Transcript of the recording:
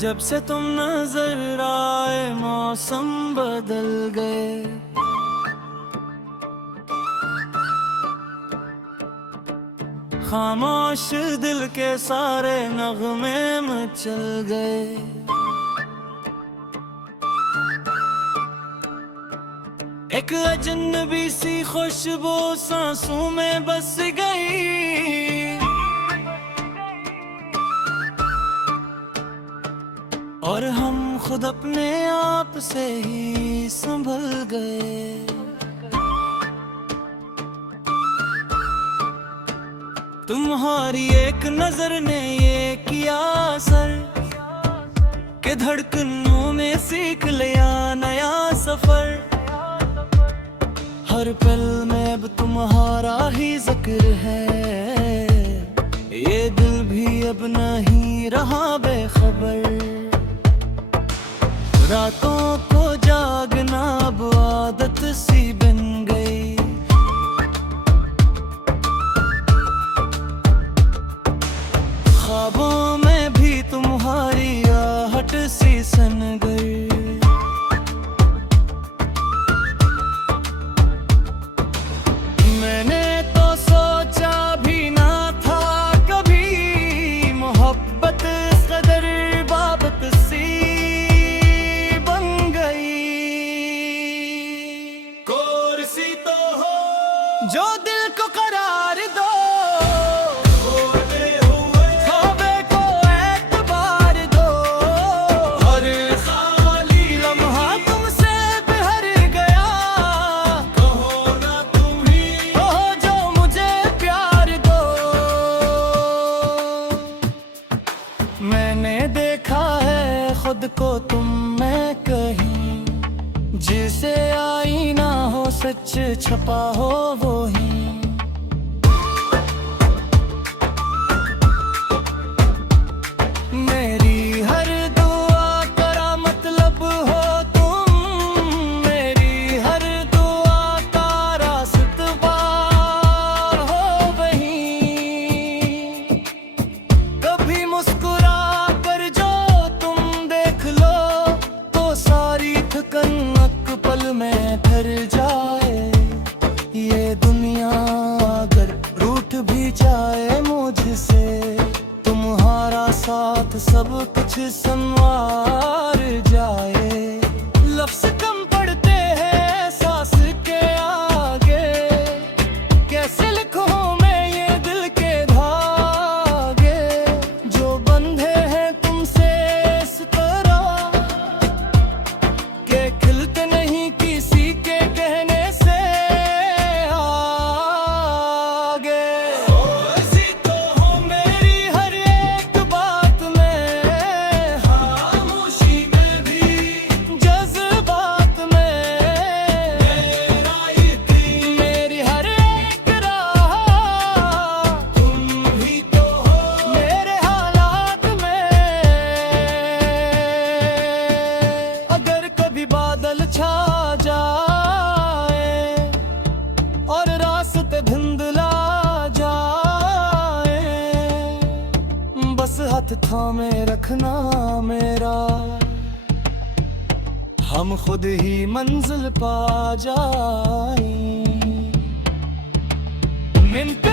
जब से तुम नजर आए मौसम बदल गए। खामोश दिल के सारे नगमे मचल गए। एक अजनबी सी खुशबू सांसों में बस गई। और हम खुद अपने आप से ही संभल गए। तुम्हारी एक नजर ने ये किया असर कि धड़कनों में सीख लिया नया सफर। हर पल में अब तुम्हारा ही जिक्र है। ये दिल भी अब नहीं रहा बेखबर। रातों को जागना अब आदत सी बन गई। ख्वाबों में भी तुम्हारी आहट सी सन गई। मैंने तो सोचा भी ना था कभी मोहब्बत इस कदर बाबत सी जो दिल को करार दो। ख्वाबे को एतबार दो। हर खाली लम्हा तुमसे भर गया। कहो ना तुम ही हो जो मुझे प्यार दो। मैंने देखा है खुद को तुम में कहीं, जिसे आईना हो सच छपा हो वो ही। मेरी हर दुआ का मतलब हो तुम। मेरी हर दुआ का रास्तबार हो वहीं। कभी मुस्कुरा कर जो तुम देख लो तो सारी थकन पल में ठहर जाए। ये दुनिया अगर रूठ भी जाए मुझसे, तुम्हारा साथ सब कुछ संवार जाए। लफ्ज़ कम पड़ते हैं सांस के आगे। कैसे लिखूं मैं ये दिल के धागे जो बंधे हैं तुमसे इस तरह के खिलते नहीं किसी के कहने से आगे। ऐसी तो हो मेरी हर एक बात में, खामोशी में भी जज्बात में। मेरा यकीन मेरी हर एक राह तुम ही तो हो मेरे हालात में। अगर कभी बादल छा जाए और रास्ते धुंधला जाए, बस हाथ थामे रखना मेरा। हम खुद ही मंजिल पा जाए। मिनट